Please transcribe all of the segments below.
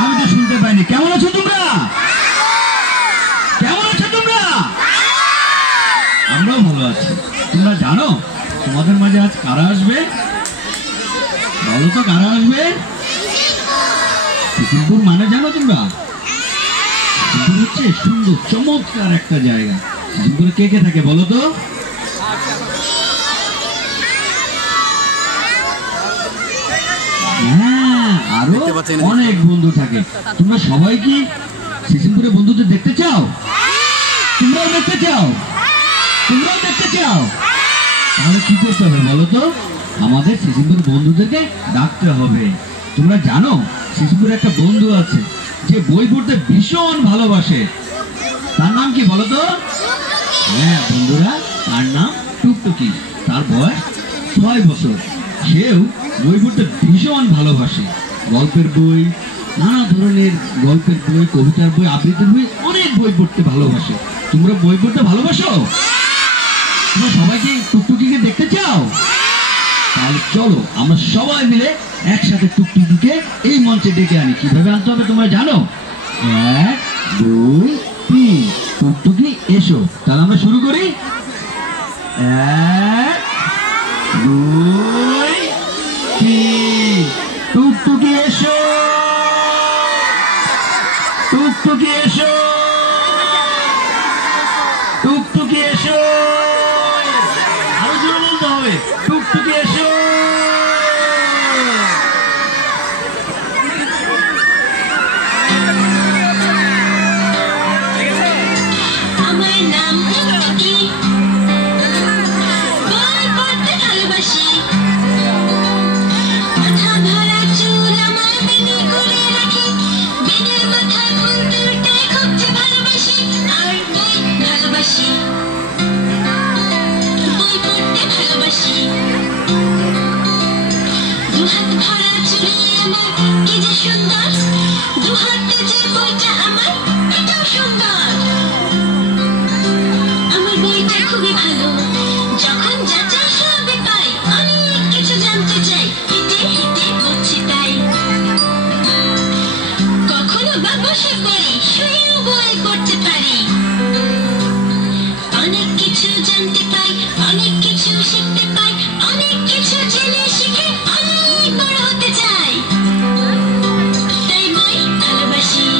আমি তো শুনতে পাইনি। কেমন আছো তোমরা? কেমন আছো তোমরা? আমরাও ভালো আছি। তোমরা জানো তোমাদের মাঝে আজ কারা আসবে? বলো তো কারা আসবে? সিসিমপুর মানে জানো তোমরা? সিসিমপুর হচ্ছে সুন্দর চমৎকার একটা জায়গা। সিসিমপুরে কে কে থাকে বলো তো? হ্যাঁ, আরো অনেক বন্ধু থাকে। তোমরা সবাই কি সিসিমপুরে বন্ধুদের দেখতে চাও? তোমরাও দেখতে চাও? তোমরাও দেখতে চাও? তাহলে কি করতে হবে বলো তো? আমাদের সিসিমপুর বন্ধুদেরকে ডাকতে হবে। তোমরা জানো সিসিমপুরে একটা বন্ধু আছে যে বই পড়তে ভীষণ ভালোবাসে। তার নাম কি বলো তো? হ্যাঁ বন্ধুরা, তার নাম টুকটুকি। তার বয়স 6 বছর। সেও বই পড়তে ভীষণ ভালোবাসে। গল্পের বই, নানা ধরনের গল্পের বই, কবিতার বই, আবৃত্তির বই, অনেক বই পড়তে ভালোবাসে। তোমরা বই পড়তে ভালোবাসো? তোমরা সবাইকে টুকটুকিকে দেখতে চাও? তাহলে চলো আমরা সবাই মিলে একসাথে টুকটুকিকে এই মঞ্চে ডেকে আনি। কিভাবে আনতে হবে তোমরা জানো? 1 2 3 টুকটুকি এসো। তাহলে আমরা শুরু করি। 1 2 3 টুকটুকি এসো, টুকটুকি এসো, টুকটুকি এসো। আরো জোরে বলতে হবে, টুকটুকি এসো। আমার নাম টুকটুকি, বই পড়তে ভালোবাসি। মাথা ভরা চুল আমার বেনি করে রাখি, বেনির মাথায় ফুল তুলতে খুব যে ভালোবাসি। আর বই ভালোবাসি, বই পড়তে ভালোবাসি। দুহাত ভরা চুড়ি আমার কি যে সুন্দর, দুহাতে যে বইটা আমার এটাও সুন্দর। আমার বইটা খুবই ভালো, যখন যা চাই সবই পাই। অনেক কিছু জানতে চাই, হেঁটে হেঁটে পড়ছি তাই। কখনো বা বসে পড়ি, শুয়েও বই পড়তে পারি। অনেক কিছু জানতে পাই, অনেক কিছু শিখতে পাই, অনেক কিছু জেনে শিখে অনেক বড় হতে চাই। তাই বই ভালোবাসি,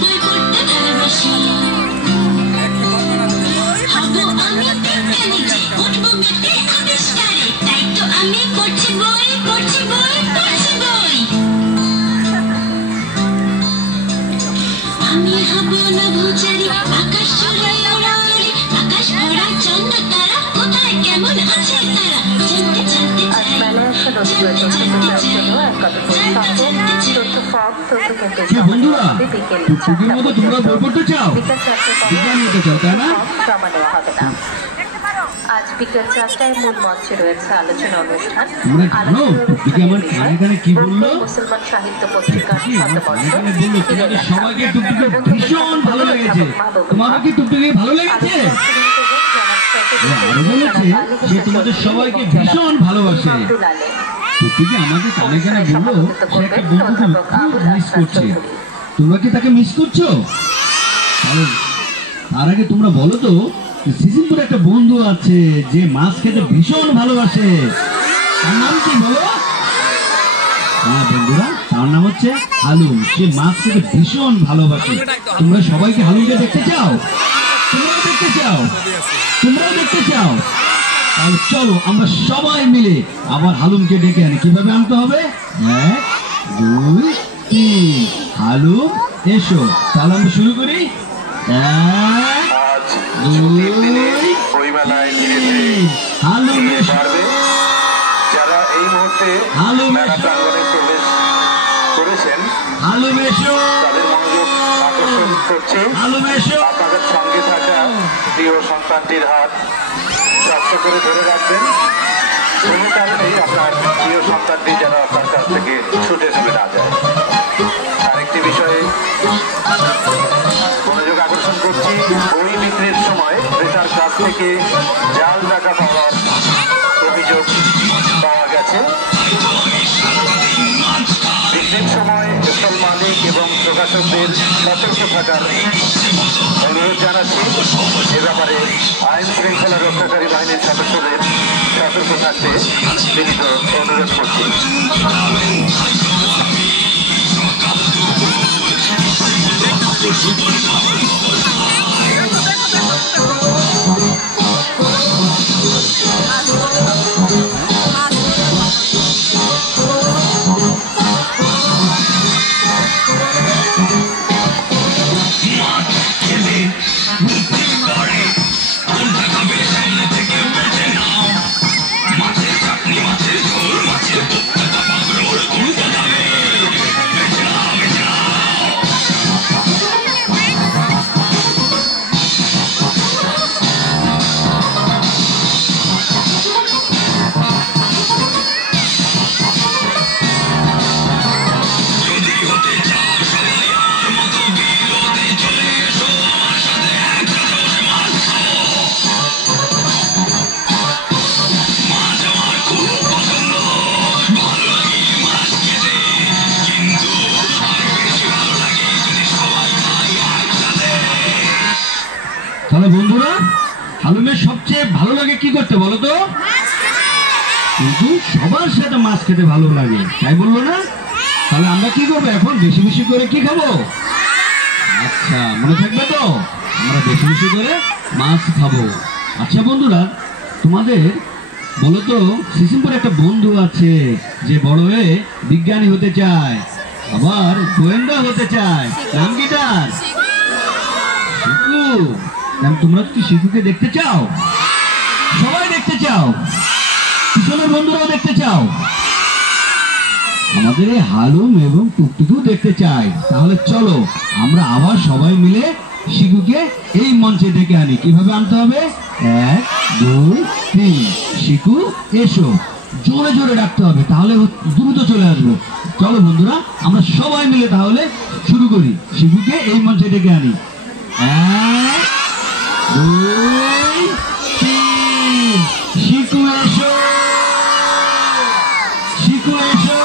বই পড়তে ভালোবাসি। হব আমি বিজ্ঞানী যে, উঠবো মেতে আবিষ্কারে। তাই তো আমি পড়ছি বই, পড়ছি বই, পড়ছি বই। আমি হব নভোচারী, আকাশ জুড়ে ওড়াউড়ি। আকাশ ভরা চন্দ্র তারা, কোথায় কেমন আছে তারা জানতে জানতে চাই। কি বন্ধুরা, টুকটুকির মতো তোমরা বই পড়তে চাও? বিজ্ঞানী হতে চাও, তাই না? আজ বিকেল 4টায় মূল মঞ্চে রয়েছে আলোচনা অনুষ্ঠান। তোমরা জানো টুকটুকি আমার কানে কানে কি বললো? মুসলমান সাহিত্য পত্রিকার তোমাদের সবাইকে টুকটুকি ভীষণ ভালো লেগেছে। তোমাদের কি টুকটুকি ভালো লেগেছে? আরো বলেছে সে তোমাদের সবাইকে ভীষণ ভালোবাসে। টুকটুকি আমাকে কানে কানে বললো সে একটা বন্ধুকে খুব মিস করছে। তোমরা কি তাকে মিস করছো? তাহলে তার আগে তোমরা বলো তো, সিসিমপুরে একটা বন্ধু আছে যে মাছ খেতে ভীষণ ভালোবাসে। তার নাম কি বলো? হ্যাঁ বন্ধুরা, তার নাম হচ্ছে হালুম। সে মাছ খেতে ভীষণ ভালোবাসে। তোমরা সবাইকে হালুমকে দেখতে চাও? তোমরাও দেখতে চাও? তোমরাও দেখতে চাও? তাহলে চলো আমরা সবাই মিলে আবার হালুমকে ডেকে আনি। কিভাবে আনতে হবে? 1 2 3 হালুম এসো। তাহলে আমরা শুরু করি। 1 2 3 হালুম এসো। যারা এই মুহূর্তে হালুম মেলা এসো, প্রাঙ্গণে প্রবেশ করেছেন হালুম এসো, তাদের মনোযোগ আকর্ষণ করছে। হালুম এসো। আপনাদের সঙ্গে থাকা প্রিয় সন্তানটির হাত শক্ত করে ধরে রাখবেন। কোনো কারণেই আপনার প্রিয় সন্তানটি যেন আপনার কাছ থেকে ছুটে চলে না যায়। আরেকটি বিষয়ে মনোযোগ আকর্ষণ করছি, বই বিক্রির সময় ক্রেতার কাছ থেকে জাল টাকা পাওয়ার অভিযোগ পাওয়া গেছে। বিক্রি ঈদ সময় স্টল মালিক এবং প্রকাশকদের সতর্ক থাকার অনুরোধ জানাচ্ছি। এ ব্যাপারে আইন শৃঙ্খলা রক্ষাকারী বাহিনীর সদস্যদের সতর্ক থাকতে বিনীত অনুরোধ করছি। তাহলে বন্ধুরা, হালুমের সবচেয়ে ভালো লাগে কি করতে বলো তো? কিন্তু সবার সাথে মাছ খেতে ভালো লাগে, তাই বললো না? তাহলে আমরা কি করবো এখন? বেশি বেশি করে কি খাবো? আচ্ছা, মনে থাকবে তো? আমরা বেশি বেশি করে মাছ খাবো। আচ্ছা বন্ধুরা, তোমাদের বলো তো, সিসিমপুরে একটা বন্ধু আছে যে বড় হয়ে বিজ্ঞানী হতে চায়, আবার গোয়েন্দা হতে চায়। নাম কি তার? শিখু। তোমরা কি শিশুকে দেখতে চাও? সবাই দেখতে চাও? পিছনের বন্ধুরাও দেখতে চাও? আমাদের এই হালুম এবং টুকটুকু দেখতে চাই। তাহলে চলো আমরা আবার সবাই মিলে শিশুকে এই মঞ্চে ডেকে আনি। কিভাবে আনতে হবে? 1 2 3, শিখু এসো। জোরে জোরে ডাকতে হবে, তাহলে দ্রুত চলে আসবো। চলো বন্ধুরা, আমরা সবাই মিলে তাহলে শুরু করি। শিশুকে এই মঞ্চে ডেকে আনি। 1 2 3, শিখু এসো, শিখু এসো,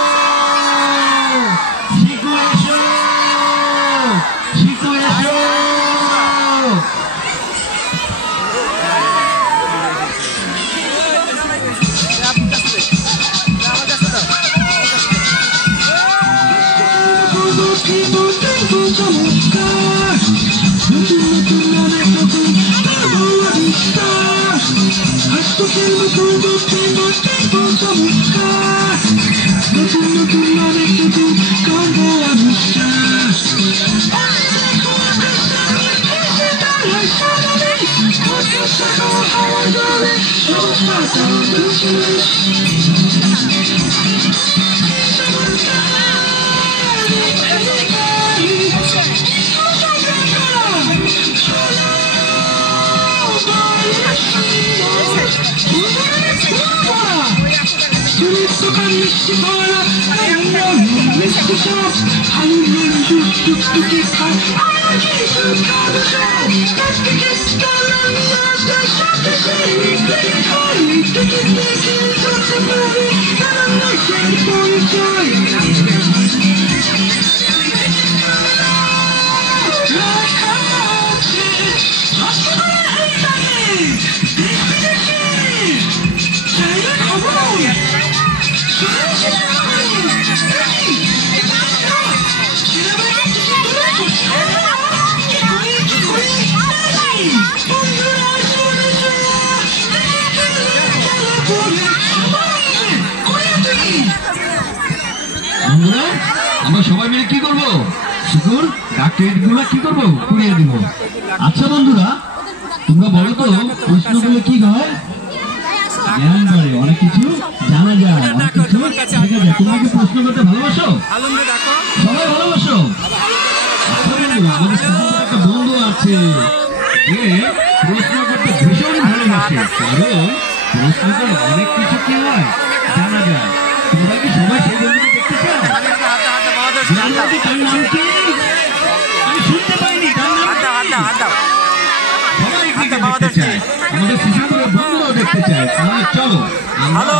শিখু এসো, শিখু এসো। আমরা সবাই মিলে কি করবো? শিশুর ডাক্তারগুলো কি করবো? পুড়িয়ে দিব। আচ্ছা বন্ধুরা, তোমরা বলো তো, প্রশ্ন করলে কি হয়? জ্ঞান বাড়ে, অনেক কিছু জানা যায়, অনেক কিছু শেখা যায়। তোমরা কি প্রশ্ন করতে ভালোবাসো? সবাই ভালোবাসো? আচ্ছা বন্ধুরা, আমাদের শিশুর একটা বন্ধু আছে যে প্রশ্ন করতে ভীষণ ভালোবাসে, কারণ প্রশ্ন করলে অনেক কিছু কি হয় জানা যায়। তোমরা কি সবাই সেই বন্ধুকে দেখতে চাও? তার নাম কি? আমি শুনতে পাইনি। তার নাম সবাই দেখতে চায়, আমাদের শিশুদের বন্ধুরাও দেখতে চায়। তাহলে চলো আমরা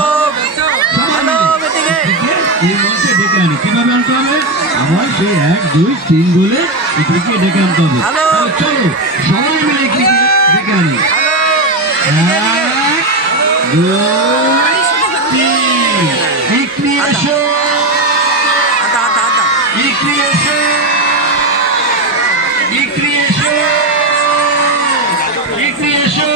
সবাই এই মঞ্চে ডেকে আনি। কিভাবে আনতে হবে, আবার সেই 1 2 3 বলে ইকরিকে ডেকে আনতে হবে। তাহলে চলো সবাই মিলে ইকরিকে ডেকে আনি। 1 2 3 ইকরি এসো, ইকরি এসো, ইকরি এসো, ইকরি এসো।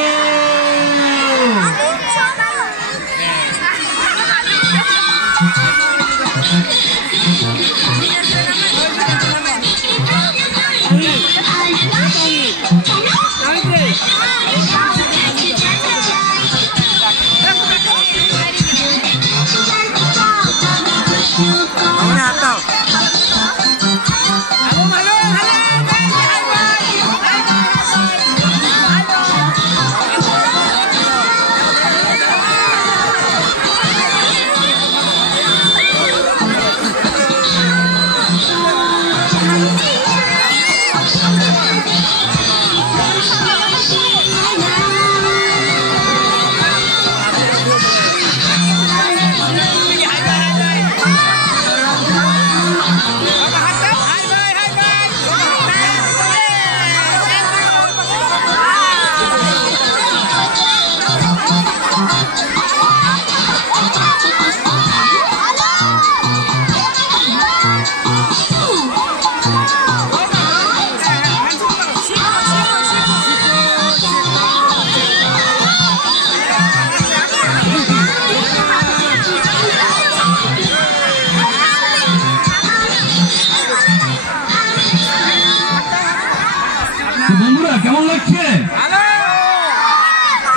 বন্ধুরা কেমন লাগছে?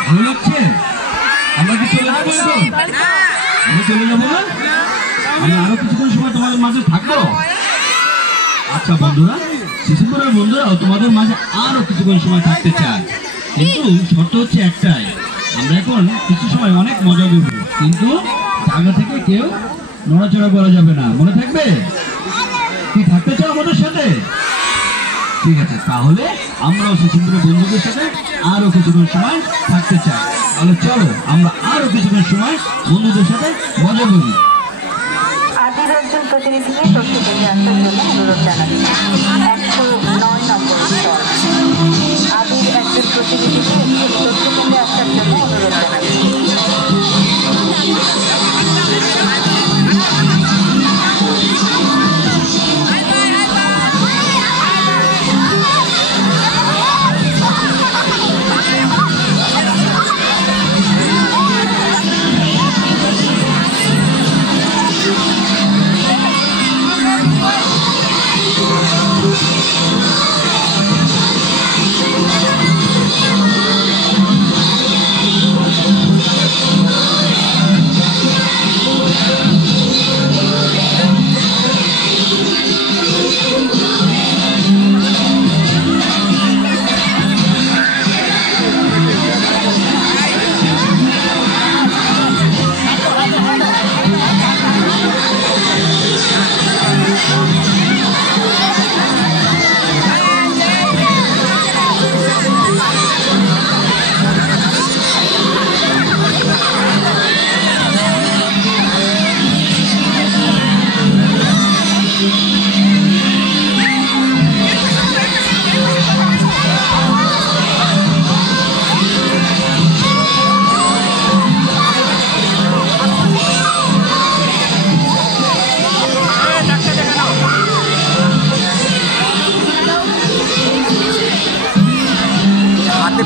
ভালো লাগছে? আমরা কি চলে যাবো এখন? আমরা চলে যাবো না? আমি আরো কিছুক্ষণ সময় তোমাদের মাঝে থাকবো। আচ্ছা বন্ধুরা, শিশুপুরের বন্ধুরাও তোমাদের মাঝে আরো কিছুক্ষণ সময় থাকতে চায়, কিন্তু শর্ত হচ্ছে একটাই, আমরা এখন কিছু সময় অনেক মজা করবো, কিন্তু জায়গা থেকে কেউ নড়াচড়া করা যাবে না। মনে থাকবে? কি থাকতে চাও আমাদের সাথে? ঠিক আছে, তাহলে আমরাও শিশুপুরের বন্ধুদের সাথে আরো কিছুক্ষণ সময় থাকতে চাই। তাহলে চলো আমরা আরো কিছুক্ষণ সময় বন্ধুদের সাথে মজা করি। আদির একজন প্রতিনিধিকে তথ্য দিতে আসার জন্য অনুরোধ জানাচ্ছি। 109 নম্বর স্টল। আদির একজন প্রতিনিধিকে তথ্য দিতে আসার জন্য অনুরোধ জানাচ্ছি।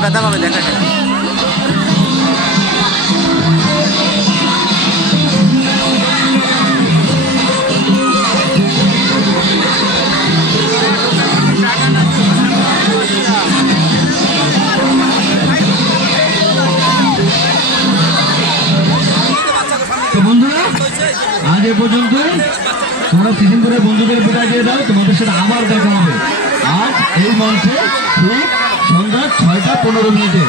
ব্যথা পাবে দেখা বন্ধুরা, আজ এ পর্যন্ত। তোমরা সিজনপুরের বন্ধুদের বিদায় দিয়ে দাও, তোমাদের সাথে আবার দেখা হবে আজ এই মঞ্চে ঠিক সন্ধ্যা 6টা 15 মিনিটে।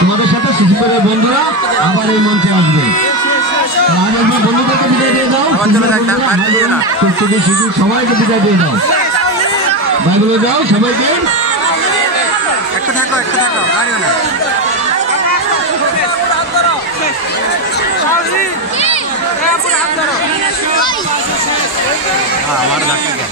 তোমাদের সাথে সিজনপুরের বন্ধুরা আবার এই মঞ্চে আসবে। আজ আমার বন্ধুদেরকে বিদায় দিয়ে দাও, সবাইকে বিদায় দিয়ে দাও, বাই বলে দাও সবাইকে। একটু থাকো গাড়িও না। আমার ডাক্তার